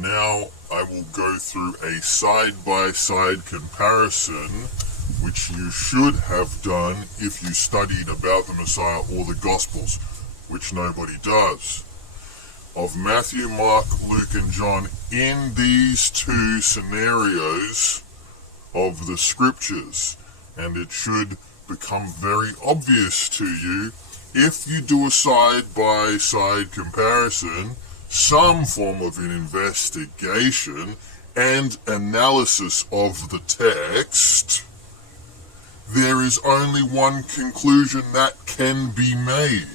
Now I will go through a side-by-side comparison, which you should have done if you studied about the Messiah or the Gospels, which nobody does, of Matthew, Mark, Luke, and John in these two scenarios of the scriptures. And it should become very obvious to you if you do a side-by-side comparison, some form of an investigation and analysis of the text. There is only one conclusion that can be made,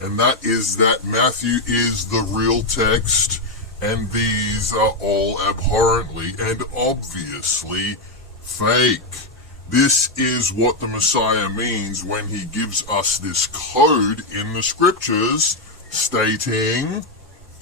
and that is that Matthew is the real text, and these are all abhorrently and obviously fake. This is what the Messiah means when he gives us this code in the scriptures, stating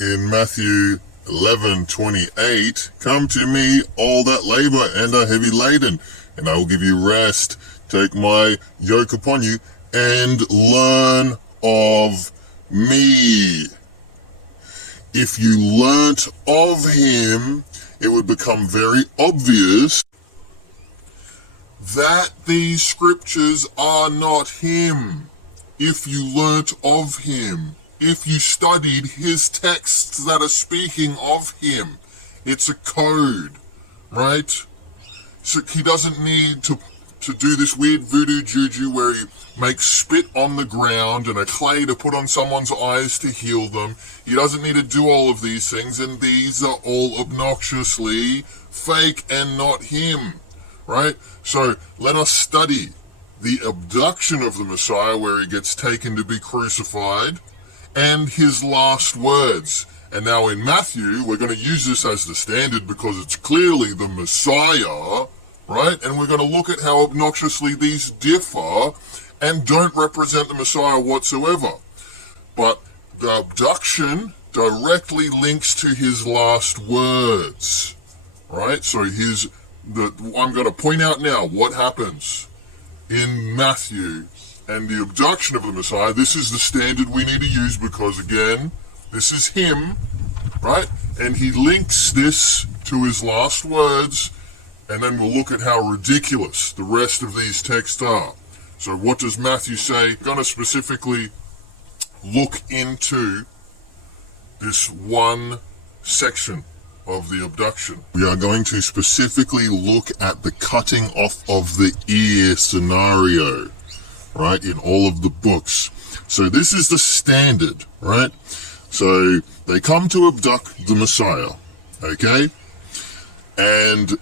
in Matthew 11:28, "Come to me, all that labor and are heavy laden, and I will give you rest. Take my yoke upon you and learn of me." If you learnt of him, it would become very obvious that these scriptures are not him. If you learnt of him, if you studied his texts that are speaking of him, it's a code, right? So he doesn't need to do this weird voodoo juju where he makes spit on the ground and a clay to put on someone's eyes to heal them. He doesn't need to do all of these things, and these are all obnoxiously fake and not him, right? So let us study the abduction of the Messiah, where he gets taken to be crucified, and his last words. And now in Matthew, we're going to use this as the standard because it's clearly the Messiah, right? And we're going to look at how obnoxiously these differ and don't represent the Messiah whatsoever. But the abduction directly links to his last words, right? So I'm going to point out now what happens in Matthew and the abduction of the Messiah. This is the standard we need to use because, again, this is him, right? And he links this to his last words, and then we'll look at how ridiculous the rest of these texts are. So what does Matthew say? I'm going to specifically look into this one section of the abduction. We are going to specifically look at the cutting off of the ear scenario, right, in all of the books. So this is the standard, right? So they come to abduct the Messiah, okay? And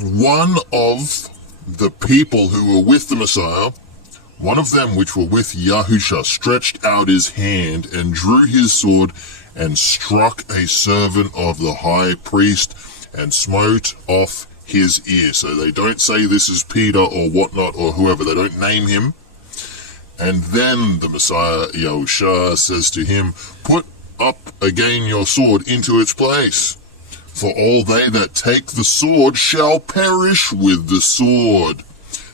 one of the people who were with the Messiah, one of them which were with Yahusha, stretched out his hand and drew his sword and struck a servant of the high priest and smote off his ear. So they don't say this is Peter or whatnot or whoever. They don't name him. And then the Messiah, Yahusha, says to him, "Put up again your sword into its place. For all they that take the sword shall perish with the sword.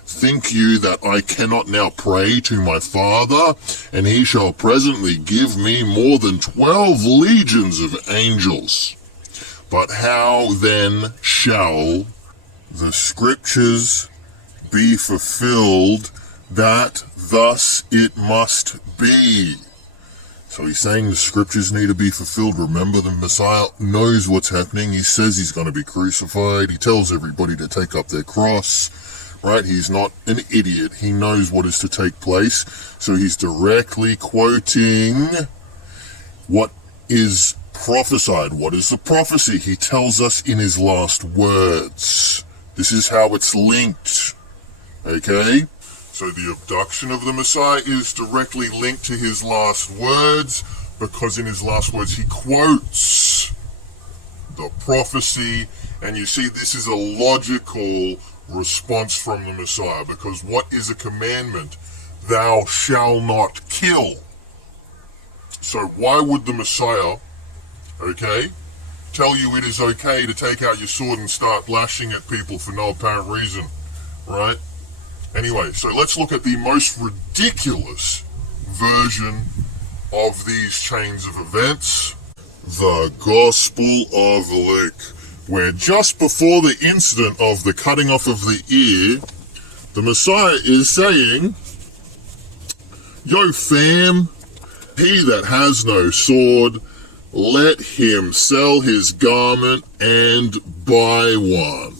Think you that I cannot now pray to my Father, and he shall presently give me more than 12 legions of angels? But how then shall the scriptures be fulfilled that thus it must be?" So he's saying the scriptures need to be fulfilled. Remember, the Messiah knows what's happening. He says he's going to be crucified. He tells everybody to take up their cross, right? He's not an idiot. He knows what is to take place. So he's directly quoting what is prophesied. What is the prophecy? He tells us in his last words. This is how it's linked, okay? So the abduction of the Messiah is directly linked to his last words, because in his last words he quotes the prophecy. And you see, this is a logical response from the Messiah, because what is a commandment? Thou shalt not kill. So why would the Messiah, okay, tell you it is okay to take out your sword and start lashing at people for no apparent reason, right? Anyway, so let's look at the most ridiculous version of these chains of events. the Gospel of Luke, where just before the incident of the cutting off of the ear, the Messiah is saying, "Yo fam, he that has no sword, let him sell his garment and buy one."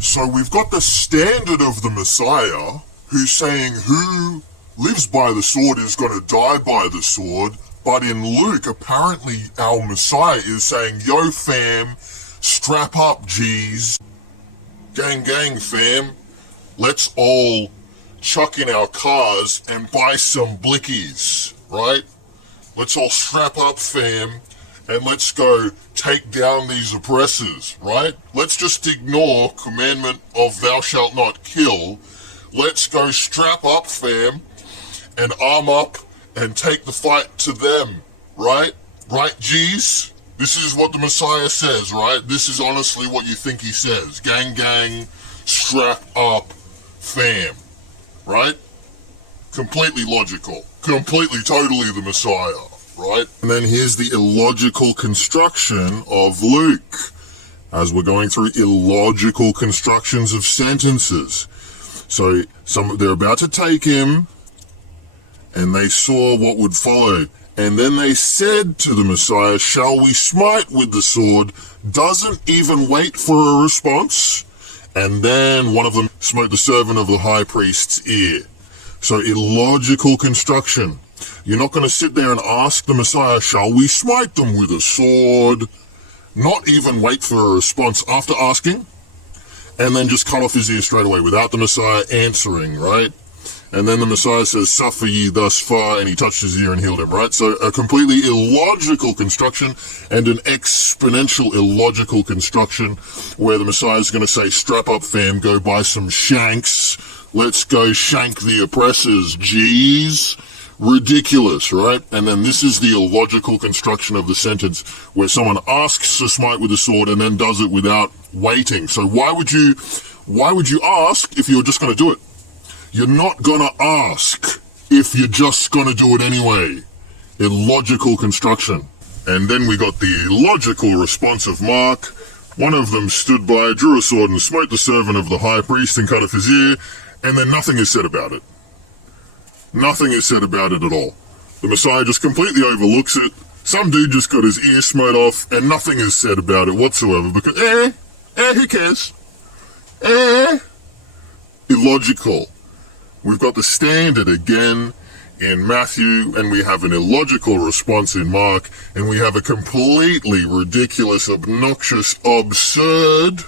So we've got the standard of the Messiah, who's saying who lives by the sword is going to die by the sword. But in Luke, apparently our Messiah is saying, "Yo fam, strap up G's. Gang gang fam, let's all chuck in our cars and buy some blickies, right? Let's all strap up fam, and let's go take down these oppressors, right? Let's just ignore commandment of thou shalt not kill. Let's go strap up fam and arm up and take the fight to them, right? Right, G's? This is what the Messiah says, right? This is honestly what you think he says. Gang gang, strap up fam, right? Completely logical. Completely, totally the Messiah. Right? And then here's the illogical construction of Luke, as we're going through illogical constructions of sentences. So they're about to take him, and they saw what would follow. And then they said to the Messiah, "Shall we smite with the sword?" Doesn't even wait for a response. And then one of them smote the servant of the high priest's ear. So illogical construction. You're not going to sit there and ask the Messiah, "Shall we smite them with a sword?" Not even wait for a response after asking, and then just cut off his ear straight away without the Messiah answering, right? And then the Messiah says, "Suffer ye thus far," and he touched his ear and healed him, right? So a completely illogical construction and an exponential illogical construction where the Messiah is going to say, "Strap up fam, go buy some shanks. Let's go shank the oppressors, G's." Ridiculous, right? And then this is the illogical construction of the sentence where someone asks to smite with a sword and then does it without waiting. So why would you ask if you're just going to do it? You're not going to ask if you're just going to do it anyway. Illogical construction. And then we got the illogical response of Mark. One of them stood by, drew a sword and smote the servant of the high priest and cut off his ear, and then nothing is said about it. Nothing is said about it at all. The Messiah just completely overlooks it. Some dude just got his ear smote off, and nothing is said about it whatsoever, because, who cares? Illogical. We've got the standard again in Matthew, and we have an illogical response in Mark, and we have a completely ridiculous, obnoxious, absurd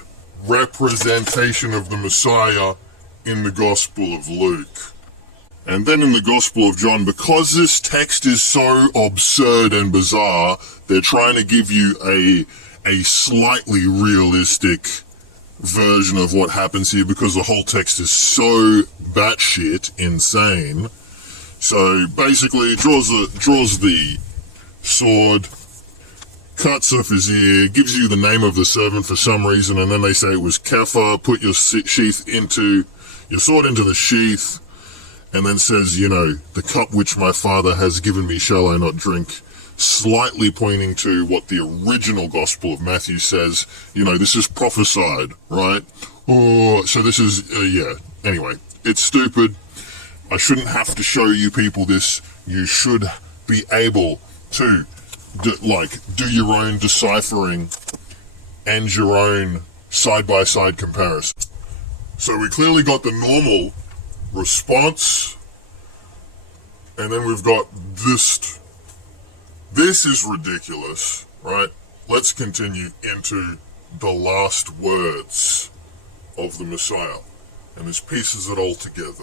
representation of the Messiah in the Gospel of Luke. And then in the Gospel of John, because this text is so absurd and bizarre, they're trying to give you a slightly realistic version of what happens here, because the whole text is so batshit insane. So basically, draws the sword, cuts off his ear, gives you the name of the servant for some reason, and then they say it was Kepha. Put your sword into the sheath. And then says, "The cup which my Father has given me shall I not drink," slightly pointing to what the original Gospel of Matthew says. This is prophesied, right? Oh, so this is, Anyway, it's stupid. I shouldn't have to show you people this. You should be able to, do your own deciphering and your own side-by-side comparison. So we clearly got the normal response, and then we've got this. This is ridiculous, right? Let's continue into the last words of the Messiah, and this pieces it all together.